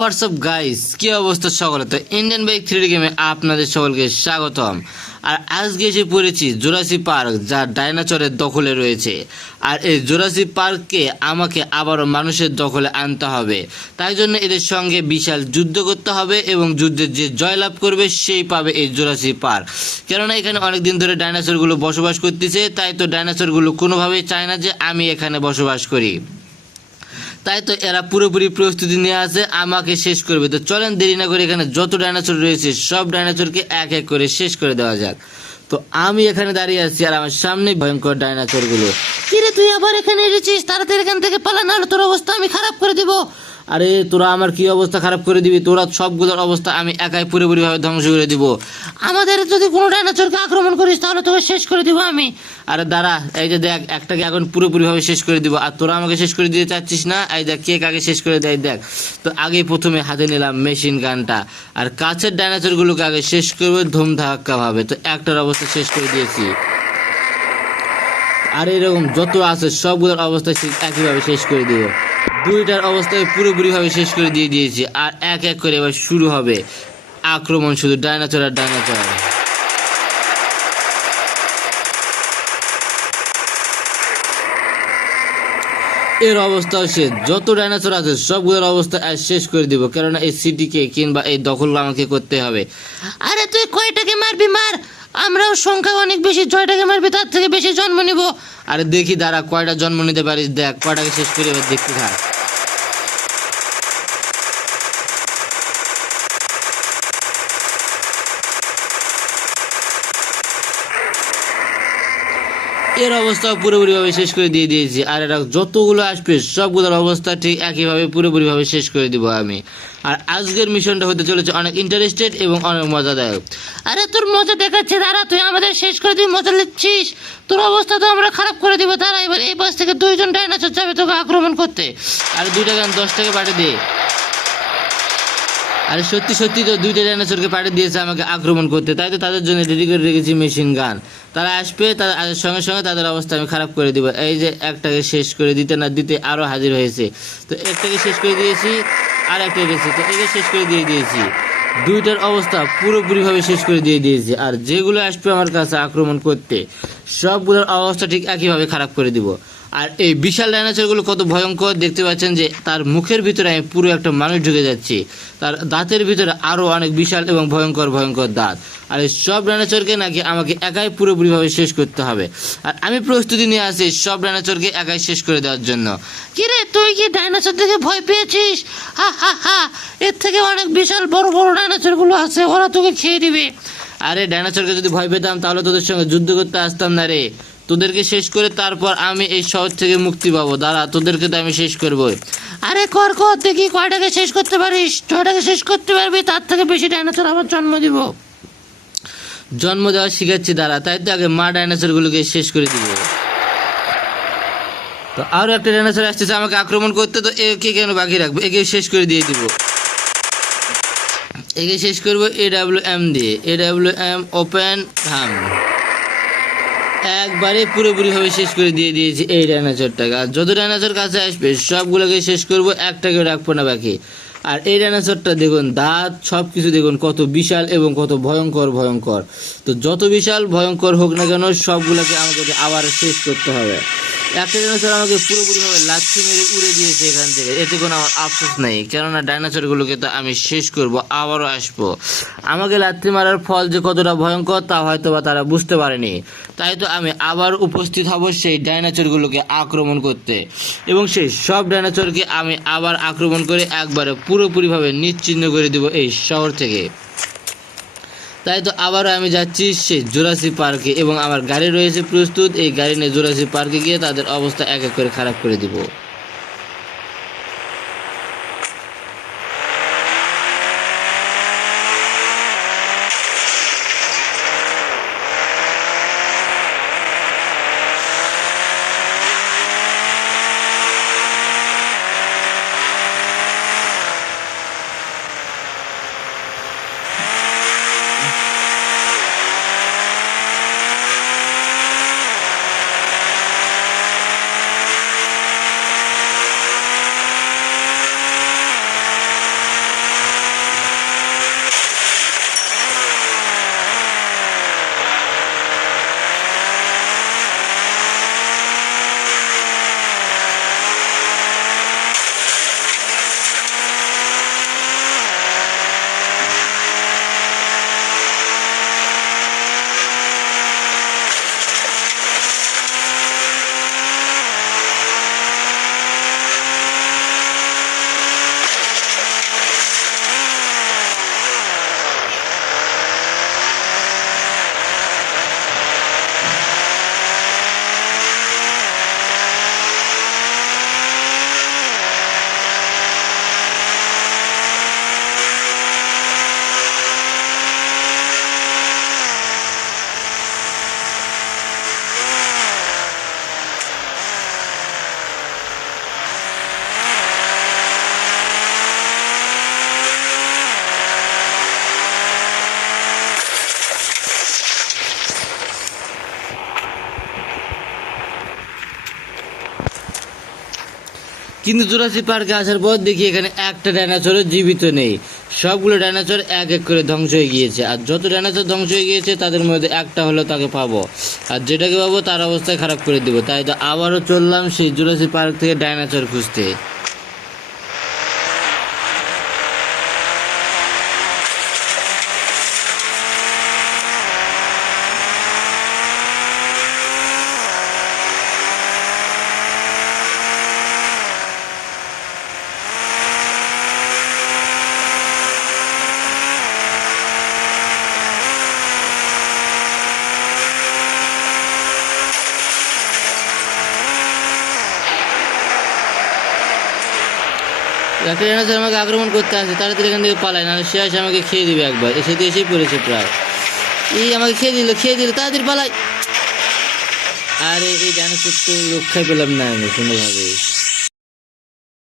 WhatsApp guys, কি অবস্থা সকলে? তো ইন্ডিয়ান বাইক 3D গেমে আপনাদের সকলকে স্বাগতম। আর আজকে এসে পড়েছি জুরাসিক পার্ক, যা ডাইনোসরের দখলে রয়েছে। আর এই জুরাসিক পার্ককে আমাকে আবারও মানুষের দখলে আনতে হবে। তাই জন্য এদের সঙ্গে বিশাল যুদ্ধ করতে হবে এবং যুদ্ধে যে জয়লাভ করবে সেই পাবে এই জুরাসিক পার্ক। কেননা এখানে অনেকদিন ধরে ডাইনোসরগুলো বসবাস করতেছে, তাই তো ডাইনোসরগুলো কোনোভাবেই চায় না যে আমি এখানে বসবাস করি। তাই তো এরা পুরোপুরি প্রস্তুতি নিয়ে আছে আমাকে শেষ করবে। তো চলেন দেরি না করে এখানে যত ডাইনোসর রয়েছে সব ডাইনোসরকে এক এক করে শেষ করে দেওয়া যাক। তো আমি এখানে দাঁড়িয়ে আছি আর আমার সামনে ভয়ঙ্কর ডাইনোসর গুলো। কিরে তুই আবার এখানে এসেছিস? তাড়াতাড়ি এখান থেকে পালা, না হলে তোর অবস্থা আমি খারাপ করে দিব। আরে তোরা আমার কি অবস্থা খারাপ করে দিবি? তোরা সবগুলোর অবস্থা আমি একাই পুরোপুরিভাবে ধ্বংস করে দিব। আমাদের যদি কোনো ডাইনোসরকে আক্রমণ করিস তাহলে তোকে শেষ করে দিব আমি। আরে দাঁড়া, এই যে দেখ, একটাকে এখন পুরোপুরিভাবে শেষ করে দিব। আর তোরা আমাকে শেষ করে দিতে চাচ্ছিস না? এই দেখ কে কাকে শেষ করে দেয় দেখ। তো আগে প্রথমে হাতে নিলাম মেশিন গানটা, আর কাছের ডাইনোসরগুলোকে আগে শেষ করবে ধুমধাক্কা ভাবে। তো একটার অবস্থা শেষ করে দিয়েছি। আর এরকম যত আছে সবগুলোর অবস্থা একইভাবে শেষ করে দিব। দুইটার অবস্থায় পুরোপুরিভাবে শেষ করে দিয়েছি। আর এক এক করে এবার শুরু হবে আক্রমণ, শুধু ডাইনোসর আর ডাইনোসর। এর অবস্থা হচ্ছে যত ডাইনোসর আছে সবগুলোর অবস্থা আজ শেষ করে দিব, কেননা এই সিটিকে কিংবা এই দখল আমাকে করতে হবে। আরে তুই কয়টাকে মারবি মার, আমরাও সংখ্যা অনেক বেশি, জয়টাকে মারবি তার থেকে বেশি জন্ম নিব। আরে দেখি দাঁড়া কয়টা জন্ম নিতে পারিস, দেখ কয়টাকে শেষ করে এবার দেখতে থাক। এর অবস্থা পুরোপুরিভাবে শেষ করে দিয়েছি। আর এটা যতগুলো আসবে সবগুলোর অবস্থা ঠিক একইভাবে পুরোপুরিভাবে শেষ করে দিব আমি। আর আজকের মিশনটা হতে চলেছে অনেক ইন্টারেস্টেড এবং অনেক মজাদায়ক। আরে তোর মজা দেখাচ্ছে, দাঁড়া তুই আমাদের শেষ করে তুই মজা নিচ্ছিস। তোর অবস্থা তো আমরা খারাপ করে দিব। তারা এবার এই পাশ থেকে দুইজন ডাইনোসর যাবে তোকে আক্রমণ করতে। আর 2 টাকা 10 টাকা পাঠিয়ে দে। আরে সত্যি সত্যি তো 2টা ডাইনোসরকে পাঠিয়ে দিয়েছে আমাকে আক্রমণ করতে, তাই তো তাদের জন্য রেডি করে রেখেছি মেশিন গান। তারা আসবে, তাদের সঙ্গে সঙ্গে তাদের অবস্থা আমি খারাপ করে দিব। এই যে একটাকে শেষ করে দিতে না দিতে আরও হাজির হয়েছে। তো একটাকে শেষ করে দিয়েছি, আর একটা এসেছে, তো একে শেষ করে দিয়েছি। 2টার অবস্থা পুরোপুরিভাবে শেষ করে দিয়েছি। আর যেগুলো আসবে আমার কাছে আক্রমণ করতে সবগুলোর অবস্থা ঠিক একইভাবে খারাপ করে দিব। আর এই বিশাল ডাইনোসরগুলো কত ভয়ঙ্কর দেখতে পাচ্ছেন যে তার মুখের ভিতরে আমি পুরো একটা মানুষ ঢুকে যাচ্ছি। তার দাঁতের ভিতরে আরও অনেক বিশাল এবং ভয়ঙ্কর ভয়ঙ্কর দাঁত। আর এই সব ডাইনোসরকে নাকি আমাকে একাই পুরোপুরিভাবে শেষ করতে হবে। আর আমি প্রস্তুতি নিয়ে আসি সব ডাইনোসরকে একাই শেষ করে দেওয়ার জন্য। কিরে তুই কি ডাইনোসর থেকে ভয় পেয়েছিস? হা হা হা, এর থেকে অনেক বিশাল বড় বড় ডাইনোসরগুলো আছে, ওরা তোকে খেয়ে দিবে। আরে ডাইনোসরকে যদি ভয় পেতাম তাহলে তোদের সঙ্গে যুদ্ধ করতে আসতাম না রে। তোদেরকে শেষ করে তারপর আমি এই শহর থেকে মুক্তি পাবো। দাঁড়া, তোদেরকে তো আমি শেষ করবো। আরে কর দেখি কয়টাকে শেষ করতে পারিস। ছয়টাকে শেষ করতে পারবি, তার থেকে বেশি ডাইনোসর আবার জন্ম দিব। জন্ম দেওয়া শিখাচ্ছি, দাঁড়া। তাই তো আগে মা ডাইনোসরগুলোকে শেষ করে দিব। তো আরও একটা ডাইনোসর আসতেছে আমাকে আক্রমণ করতে, তো একে কেন বাকি রাখবো, একে শেষ করে দিয়ে দিব। একে শেষ করবো AWM দিয়ে, AWM ওপেন থাম। একবারে পুরোপুরিভাবে শেষ করে দিয়েছি এই ডাইনোসরটাকে। আর যত ডাইনোসর কাছে আসবে সবগুলোকে শেষ করবো, একটাকেও রাখবো না বাকি। আর এই ডাইনোসরটা দেখুন, দাঁত সব কিছু দেখুন কত বিশাল এবং কত ভয়ঙ্কর ভয়ঙ্কর। তো যত বিশাল ভয়ঙ্কর হোক না কেন সবগুলোকে আমাকে আবার শেষ করতে হবে। একটা ডাইনোসর আমাকে পুরোপুরিভাবে লাথি মেরে উড়ে দিয়েছে এখান থেকে, এতে কোনো আমার আফসোস নেই, কেননা ডাইনোসরগুলোকে তো আমি শেষ করব, আবারও আসবো। আমাকে লাথি মারার ফল যে কতটা ভয়ঙ্কর তা হয়তো বা তারা বুঝতে পারেনি। তাই তো আমি আবার উপস্থিত হব সেই ডাইনোসরগুলোকে আক্রমণ করতে, এবং সেই সব ডাইনোসরকে আমি আবার আক্রমণ করে একবারে পুরোপুরিভাবে নিশ্চিহ্ন করে দেব এই শহর থেকে। তাই তো আবারও আমি যাচ্ছি সেই জুরাসিক পার্কে, এবং আমার গাড়ি রয়েছে প্রস্তুত। এই গাড়ি নিয়ে জুরাসিক পার্কে গিয়ে তাদের অবস্থা এক এক করে খারাপ করে দিব। কিন্তু জুরাসিক পার্কে আসার পর দেখি এখানে একটা ডাইনোসরও জীবিত নেই। সবগুলো ডাইনোসর এক এক করে ধ্বংস হয়ে গিয়েছে। আর যত ডাইনোসর ধ্বংস হয়ে গিয়েছে তাদের মধ্যে একটা হলেও তাকে পাবো, আর যেটাকে পাবো তার অবস্থায় খারাপ করে দিব। তাই তো আবারও চললাম সেই জুরাসিক পার্ক থেকে ডাইনোসর খুঁজতে। একটা ডাইনোসর আমাকে আক্রমণ করতে আসে, তাড়াতাড়ি এখান থেকে পালায়, নাহলে সে আসে আমাকে খেয়ে দিবে একবার। এসে তো এসেই পড়েছে প্রায়। এই আমাকে খেয়ে দিল, তাড়াতাড়ি পালাই। আরে এই ডাইনোসর তো রক্ষাই পেলাম না আমি কোনোভাবে।